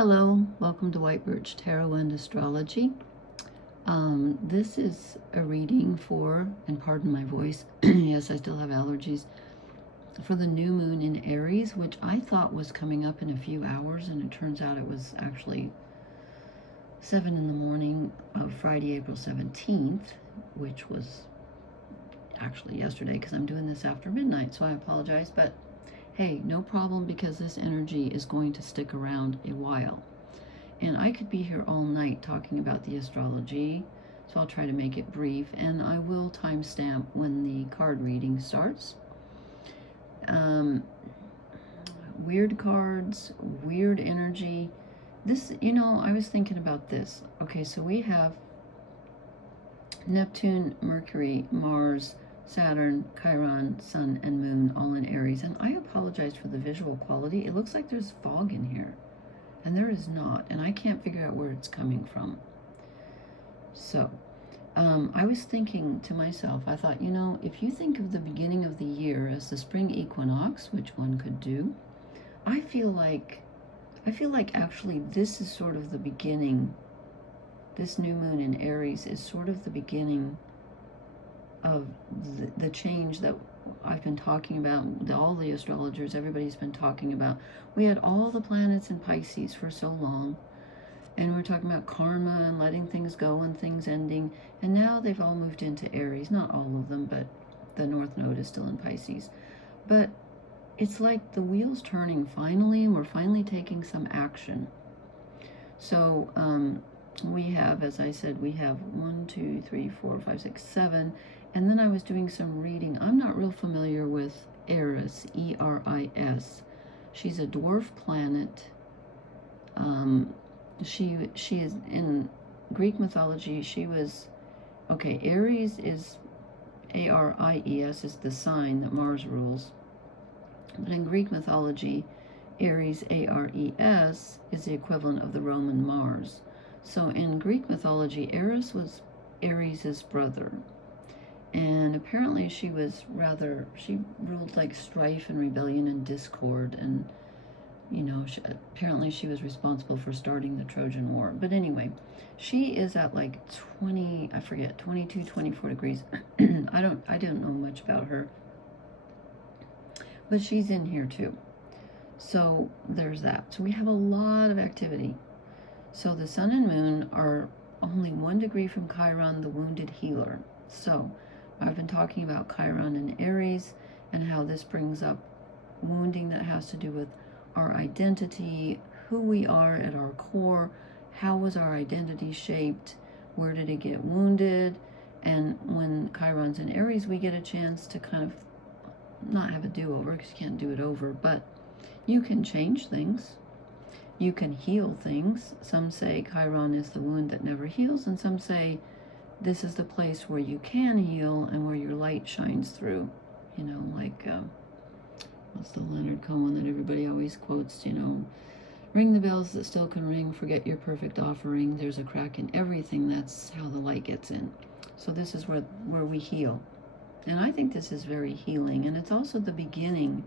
Hello, welcome to White Birch Tarot and Astrology. This is a reading for, and pardon my voice, yes, I still have allergies, for the new moon in Aries, which I thought was coming up in a few hours, and it turns out it was actually 7 in the morning of Friday, April 17th, which was actually yesterday, because I'm doing this after midnight, so I apologize, but hey, no problem, because this energy is going to stick around a while. And I could be here all night talking about the astrology, so I'll try to make it brief, and I will timestamp when the card reading starts. Weird cards, weird energy. This, I was thinking about this. Okay, so we have Neptune, Mercury, Mars, Saturn, Chiron, Sun, and Moon all in Aries. And I apologize for the visual quality. It looks like there's fog in here. And there is not. And I can't figure out where it's coming from. So, I was thinking to myself, I thought, if you think of the beginning of the year as the spring equinox, which one could do, I feel like actually this is sort of the beginning. This new moon in Aries is sort of the beginning of the change that I've been talking about, all the astrologers, everybody's been talking about. We had all the planets in Pisces for so long, and we're talking about karma and letting things go and things ending, and now they've all moved into Aries. Not all of them, but the North Node is still in Pisces. But it's like the wheel's turning finally, and we're finally taking some action. So, we have, as I said, we have 1, 2, 3, 4, 5, 6, 7. And then I was doing some reading. I'm not real familiar with Aries, E-R-I-S. She's a dwarf planet. She is in Greek mythology. She was, okay, Aries is, A-R-I-E-S is the sign that Mars rules. But in Greek mythology, Aries, A-R-E-S, is the equivalent of the Roman Mars. So in Greek mythology, Aries was Aries' brother. And apparently she ruled like strife and rebellion and discord. And, apparently she was responsible for starting the Trojan War. But anyway, she is at like 22, 24 degrees. I don't know much about her. But she's in here too. So there's that. So we have a lot of activity. So the sun and moon are only 1 degree from Chiron, the wounded healer. So I've been talking about Chiron and Aries and how this brings up wounding that has to do with our identity, who we are at our core, how was our identity shaped, where did it get wounded, and when Chiron's in Aries, we get a chance to kind of not have a do-over, because you can't do it over, but you can change things. You can heal things. Some say Chiron is the wound that never heals, and some say this is the place where you can heal and where your light shines through. Like, what's the Leonard Cohen that everybody always quotes, ring the bells that still can ring, forget your perfect offering, there's a crack in everything, that's how the light gets in. So this is where we heal. And I think this is very healing, and it's also the beginning.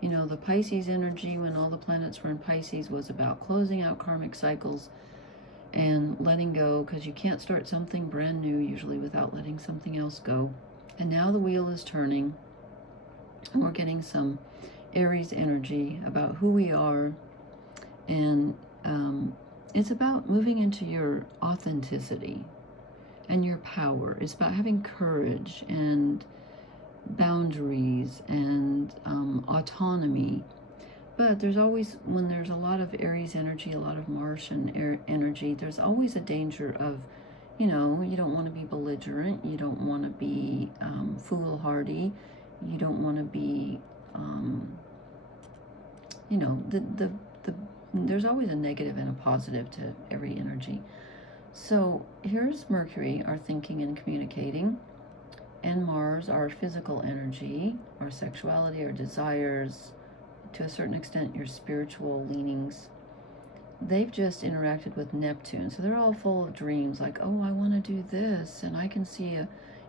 The Pisces energy, when all the planets were in Pisces, was about closing out karmic cycles and letting go, because you can't start something brand new usually without letting something else go. And now the wheel is turning, and we're getting some Aries energy about who we are, and it's about moving into your authenticity and your power. It's about having courage and boundaries and autonomy. But there's always, when there's a lot of Aries energy, a lot of Martian energy, there's always a danger of, you don't want to be belligerent, you don't want to be foolhardy, you don't want to be, there's always a negative and a positive to every energy. So here's Mercury, our thinking and communicating, and Mars, our physical energy, our sexuality, our desires, to a certain extent, your spiritual leanings. They've just interacted with Neptune. So they're all full of dreams, like, oh, I want to do this, and I can see I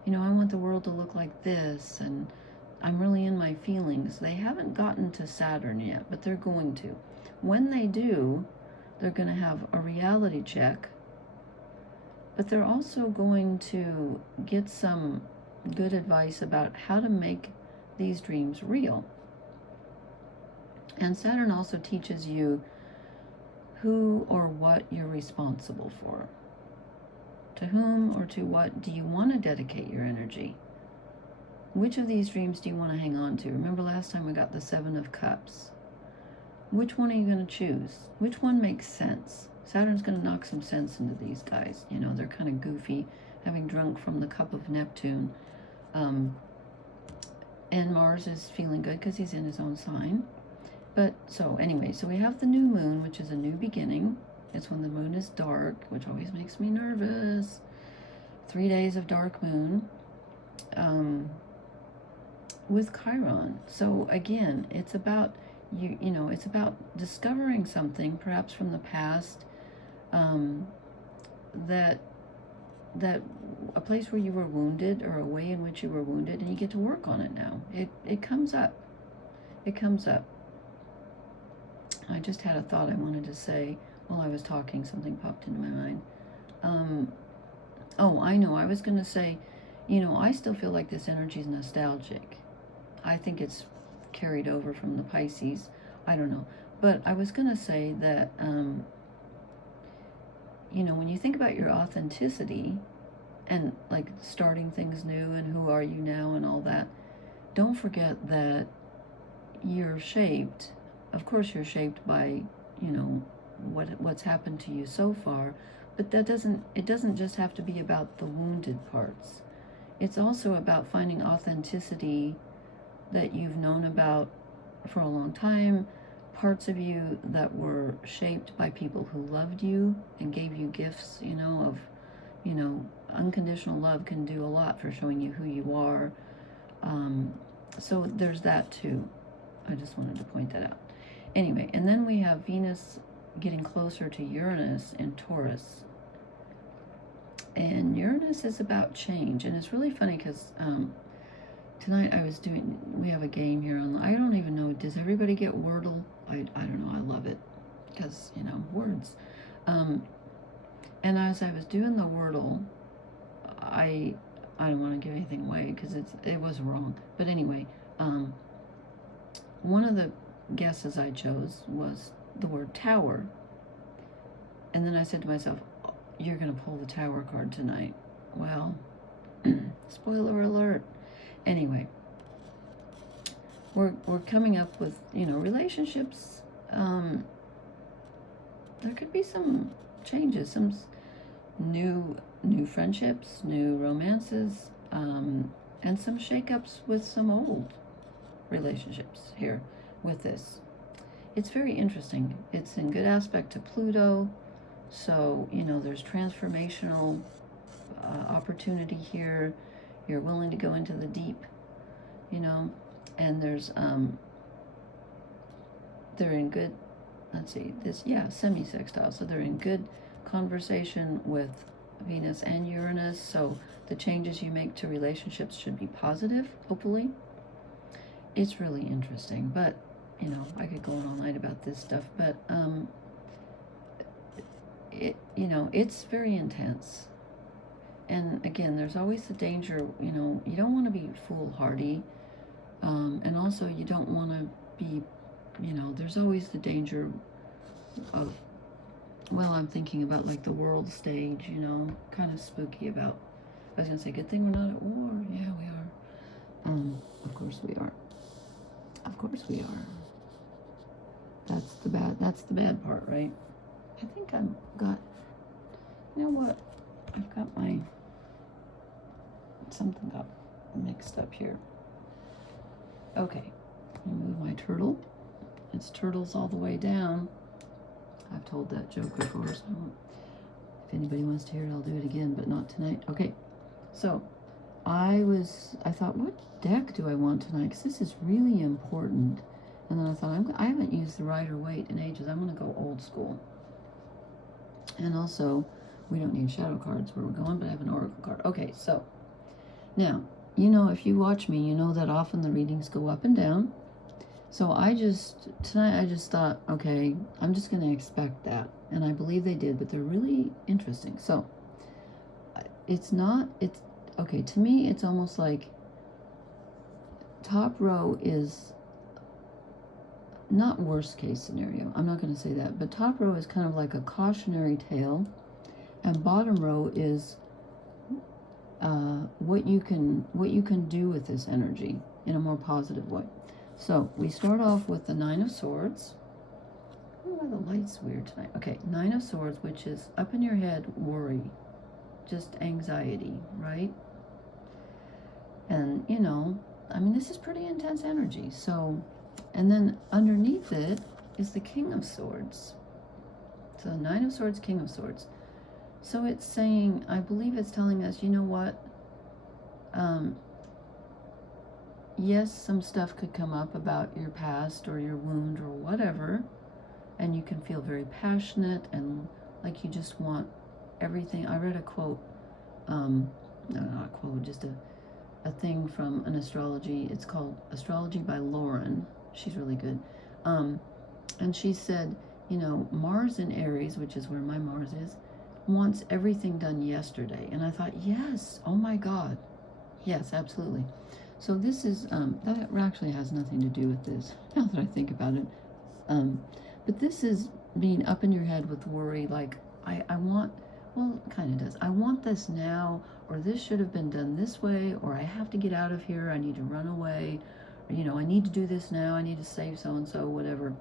want the world to look like this, and I'm really in my feelings. They haven't gotten to Saturn yet, but they're going to. When they do, They're going to have a reality check, but they're also going to get some good advice about how to make these dreams real. And Saturn also teaches you who or what you're responsible for. To whom or to what do you want to dedicate your energy? Which of these dreams do you want to hang on to? Remember last time we got the Seven of Cups. Which one are you going to choose? Which one makes sense? Saturn's going to knock some sense into these guys. You know, they're kind of goofy, having drunk from the cup of Neptune. And Mars is feeling good because he's in his own sign. But so anyway, so we have the new moon, which is a new beginning. It's when the moon is dark, which always makes me nervous. 3 days of dark moon with Chiron. So again, it's about you know, it's about discovering something, perhaps from the past, that a place where you were wounded or a way in which you were wounded, and you get to work on it now. It comes up. It comes up. I just had a thought I wanted to say while I was talking. Something popped into my mind. Oh, I know. I was going to say, you know, I still feel like this energy is nostalgic. I think it's carried over from the Pisces. I don't know. But I was going to say that, you know, when you think about your authenticity and like starting things new and who are you now and all that, don't forget that you're shaped. Of course, you're shaped by, you know, what's happened to you so far, but it doesn't just have to be about the wounded parts. It's also about finding authenticity that you've known about for a long time, parts of you that were shaped by people who loved you and gave you gifts, you know, of, you know, unconditional love can do a lot for showing you who you are. So there's that too. I just wanted to point that out. Anyway, and then we have Venus getting closer to Uranus in Taurus. And Uranus is about change. And it's really funny because tonight we have a game here on, I don't even know, does everybody get Wordle? I don't know, I love it because, you know, words. And as I was doing the Wordle, I don't want to give anything away because it was wrong. But anyway, one of the guesses I chose was the word tower. And then I said to myself, oh, you're going to pull the tower card tonight. Well, spoiler alert. Anyway, we're coming up with, you know, relationships. There could be some changes, some new friendships, new romances, and some shakeups with some old relationships here with this. It's very interesting. It's in good aspect to Pluto, so, you know, there's transformational opportunity here. You're willing to go into the deep, you know, and there's they're in good, let's see, semi-sextile, so they're in good conversation with Venus and Uranus, so the changes you make to relationships should be positive, hopefully. It's really interesting, but, you know, I could go on all night about this stuff, but, you know, it's very intense. And again, there's always the danger, you know, you don't want to be foolhardy, and also you don't want to be, you know, there's always the danger of, well, I'm thinking about like the world stage, you know, kind of spooky about, I was going to say, good thing we're not at war. Yeah, we are. Of course we are. Of course we are. That's the bad part, right? I think you know what? I've got something got mixed up here. Okay, let me move my turtle. It's turtles all the way down. I've told that joke before, so if anybody wants to hear it, I'll do it again, but not tonight. Okay, so I thought, what deck do I want tonight? Because this is really important. And then I thought, I haven't used the Rider-Waite in ages. I'm going to go old school. And also, we don't need shadow cards where we're going, but I have an oracle card. Okay, so now, you know, if you watch me, you know that often the readings go up and down. So tonight I just thought, okay, I'm just going to expect that. And I believe they did, but they're really interesting. So okay, to me, it's almost like top row is not worst case scenario. I'm not going to say that, but top row is kind of like a cautionary tale, and bottom row is what you can do with this energy in a more positive way. So we start off with the Nine of Swords. I don't know why the light's weird tonight. Okay, Nine of Swords, which is up in your head, worry, just anxiety, right? And I mean, this is pretty intense energy. So, and then underneath it is the King of Swords. So Nine of Swords, King of Swords. So it's saying, I believe it's telling us, you know what? Yes, some stuff could come up about your past or your wound or whatever, and you can feel very passionate and like you just want everything. I read a quote, no, not a quote, just a thing from an astrology. It's called Astrology by Lauren. She's really good. And she said, Mars in Aries, which is where my Mars is, wants everything done yesterday. And I thought, yes, oh my God. Yes, absolutely. So this is, that actually has nothing to do with this, now that I think about it. But this is being up in your head with worry, like, I want, well, it kind of does. I want this now, or this should have been done this way, or I have to get out of here, I need to run away, or, I need to do this now, I need to save so-and-so, whatever.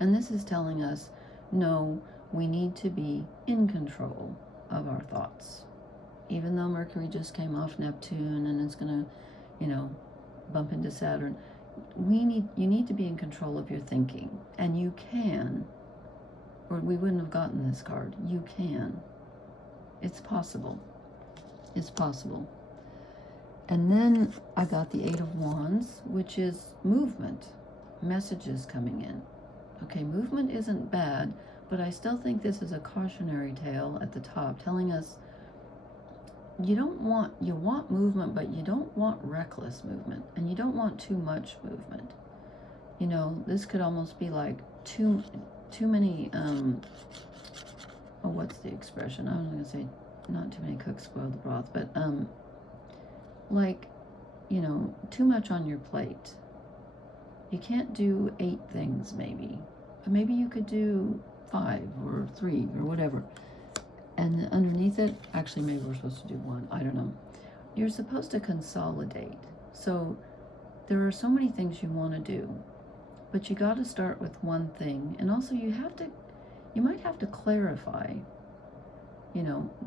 And this is telling us, no, we need to be in control of our thoughts. Even though Mercury just came off Neptune and it's going to, bump into Saturn, you need to be in control of your thinking. And you can, or we wouldn't have gotten this card. You can. It's possible. It's possible. And then I got the Eight of Wands, which is movement, messages coming in. Okay, movement isn't bad, but I still think this is a cautionary tale at the top, telling us you want movement, but you don't want reckless movement, and you don't want too much movement. This could almost be like too many, what's the expression? I was going to say not too many cooks spoil the broth, but like, too much on your plate. You can't do 8 things maybe, but maybe you could do 5 or 3 or whatever. And underneath it, actually maybe we're supposed to do 1, I don't know. You're supposed to consolidate. So there are so many things you want to do, but you got to start with one thing. And also you might have to clarify.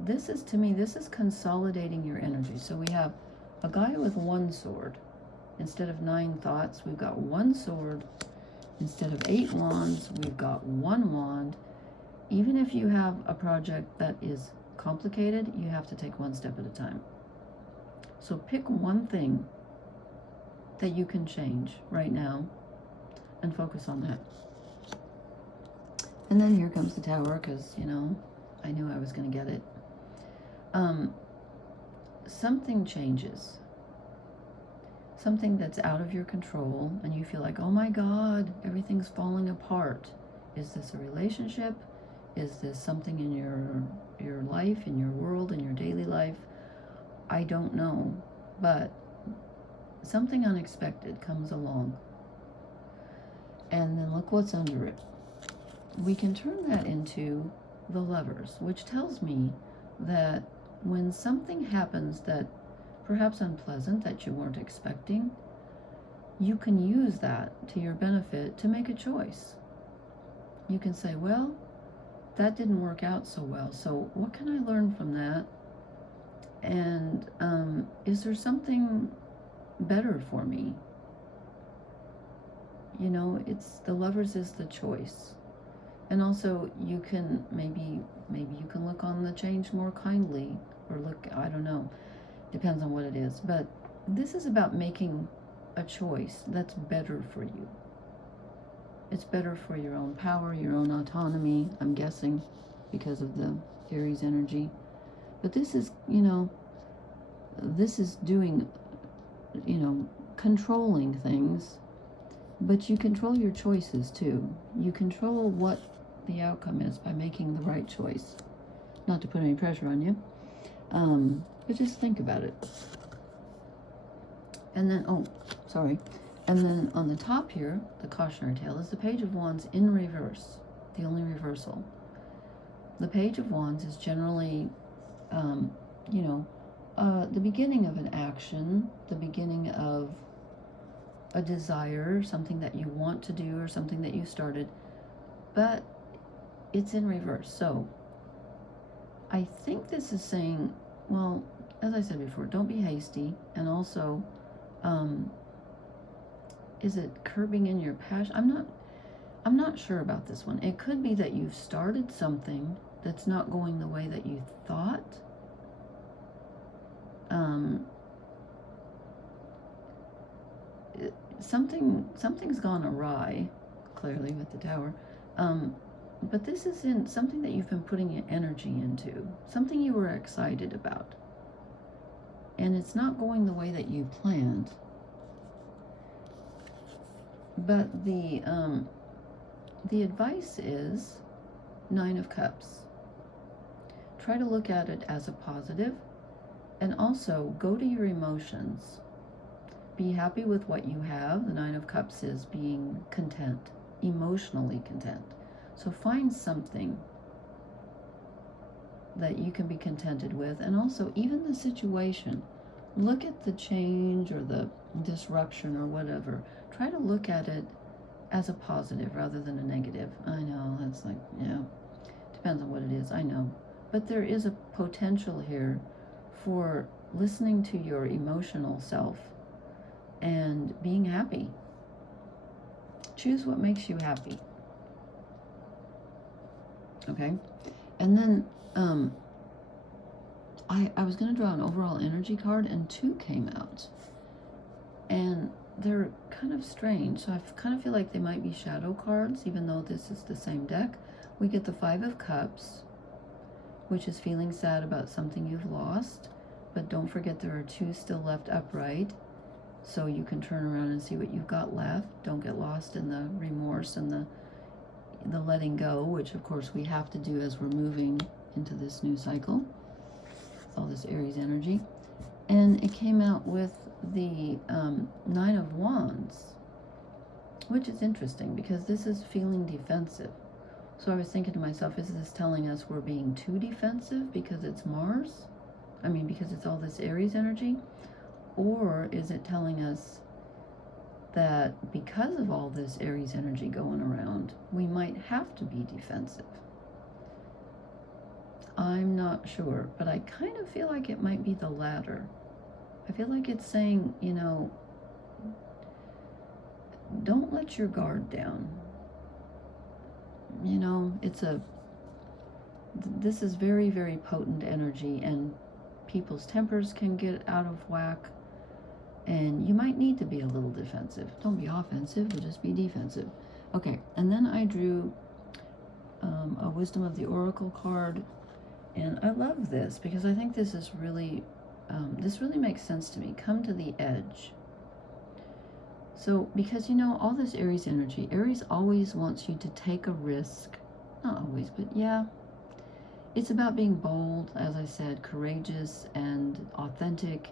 This is consolidating your energy. So we have a guy with 1 sword. Instead of 9 thoughts, we've got 1 sword. Instead of 8 wands, we've got 1 wand. Even if you have a project that is complicated, you have to take 1 step at a time. So pick one thing that you can change right now and focus on that. And then here comes the Tower, because, I knew I was going to get it. Something changes. Something that's out of your control, and you feel like, oh my God, everything's falling apart. Is this a relationship? Is this something in your life, in your world, in your daily life? I don't know, but something unexpected comes along. And then look what's under it. We can turn that into the Lovers, which tells me that when something happens that perhaps unpleasant that you weren't expecting, you can use that to your benefit to make a choice. You can say, well, that didn't work out so well, so what can I learn from that? And is there something better for me? It's the Lovers is the choice. And also you can maybe you can look on the change more kindly, or look, I don't know, depends on what it is. But this is about making a choice that's better for you. It's better for your own power, your own autonomy, I'm guessing, because of the Aries energy. But this is, this is doing, controlling things But you control your choices too. You control what the outcome is by making the right choice. Not to put any pressure on you, but just think about it. And then, oh, sorry. And then on the top here, the cautionary tale is the Page of Wands in reverse, the only reversal. The Page of Wands is generally, the beginning of an action, the beginning of a desire, something that you want to do or something that you started, but it's in reverse. So I think this is saying, well, as I said before, don't be hasty, and also, is it curbing in your passion? I'm not sure about this one. It could be that you've started something that's not going the way that you thought. Something's gone awry, clearly with the Tower. But this isn't something that you've been putting your energy into, something you were excited about, and it's not going the way that you planned. But the advice is Nine of Cups. Try to look at it as a positive, and also go to your emotions. Be happy with what you have. The Nine of Cups is being content, emotionally content. So find something that you can be contented with, and also even the situation. Look at the change or the disruption or whatever. Try to look at it as a positive rather than a negative. I know, that's like, yeah, depends on what it is, I know. But there is a potential here for listening to your emotional self and being happy. Choose what makes you happy. Okay? And then I was going to draw an overall energy card, and two came out. And they're kind of strange. So I kind of feel like they might be shadow cards, even though this is the same deck. We get the Five of Cups, which is feeling sad about something you've lost. But don't forget there are two still left upright. So you can turn around and see what you've got left. Don't get lost in the remorse and the letting go, which of course we have to do as we're moving into this new cycle. All this Aries energy. And it came out with the Nine of Wands, which is interesting because this is feeling defensive. So I was thinking to myself, is this telling us we're being too defensive because it's Mars? I mean, because it's all this Aries energy? Or is it telling us that because of all this Aries energy going around, we might have to be defensive? I'm not sure, but I kind of feel like it might be the latter. I feel like it's saying, don't let your guard down. This is very, very potent energy, and people's tempers can get out of whack, and you might need to be a little defensive. Don't be offensive, but just be defensive. Okay, and then I drew a Wisdom of the Oracle card, and I love this because I think this is really, this really makes sense to me. Come to the edge. So, because all this Aries energy, Aries always wants you to take a risk. Not always, but yeah. It's about being bold, as I said, courageous and authentic.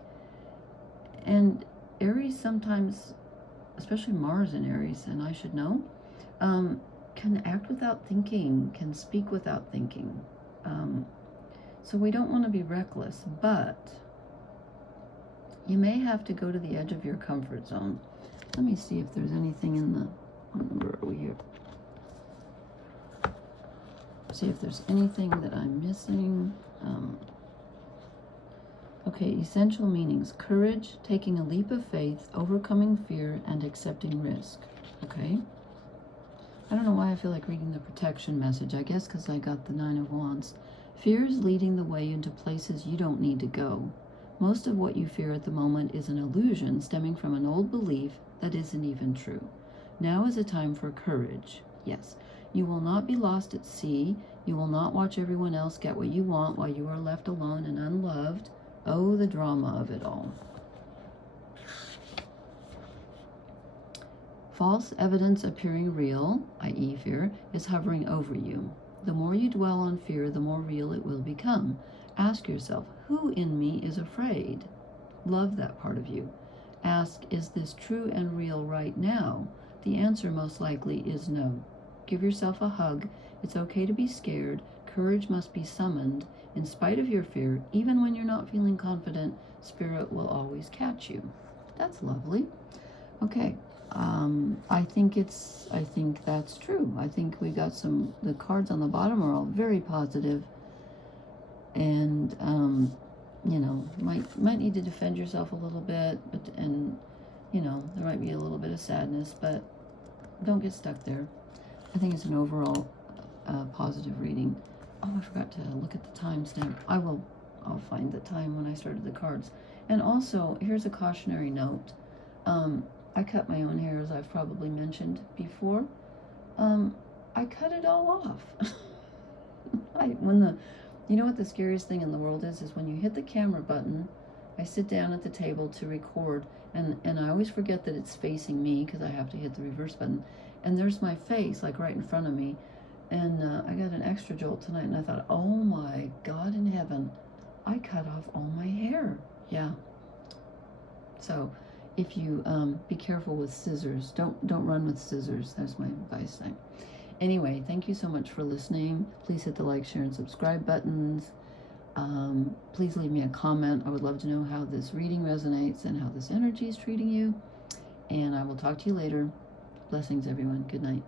And Aries sometimes, especially Mars in Aries, and I should know, can act without thinking, can speak without thinking. So we don't want to be reckless, but you may have to go to the edge of your comfort zone. Let me see if there's anything in the, where are we here? See if there's anything that I'm missing. Okay, essential meanings: courage, taking a leap of faith, overcoming fear, and accepting risk. Okay. I don't know why I feel like reading the protection message. I guess because I got the Nine of Wands. Fear is leading the way into places you don't need to go. Most of what you fear at the moment is an illusion stemming from an old belief that isn't even true. Now is a time for courage. Yes, you will not be lost at sea. You will not watch everyone else get what you want while you are left alone and unloved. Oh, the drama of it all. False evidence appearing real, i.e. fear, is hovering over you. The more you dwell on fear, the more real it will become. Ask yourself, who in me is afraid? Love that part of you. Ask, is this true and real right now? The answer most likely is no. Give yourself a hug. It's okay to be scared. Courage must be summoned. In spite of your fear, even when you're not feeling confident, Spirit will always catch you. That's lovely. Okay. I think that's true. I think we got the cards on the bottom are all very positive, and might need to defend yourself a little bit, and there might be a little bit of sadness, but don't get stuck there. I think it's an overall positive reading. Oh, I forgot to look at the timestamp. I'll find the time when I started the cards. And also, here's a cautionary note. I cut my own hair, as I've probably mentioned before. I cut it all off. You know what the scariest thing in the world is when you hit the camera button. I sit down at the table to record, and I always forget that it's facing me because I have to hit the reverse button. And there's my face, like right in front of me. And I got an extra jolt tonight, and I thought, oh my God in heaven, I cut off all my hair. Yeah. So if you be careful with scissors. Don't run with scissors. That's my advice tonight. Anyway, thank you so much for listening. Please hit the like, share, and subscribe buttons. Please leave me a comment. I would love to know how this reading resonates and how this energy is treating you. And I will talk to you later. Blessings, everyone. Good night.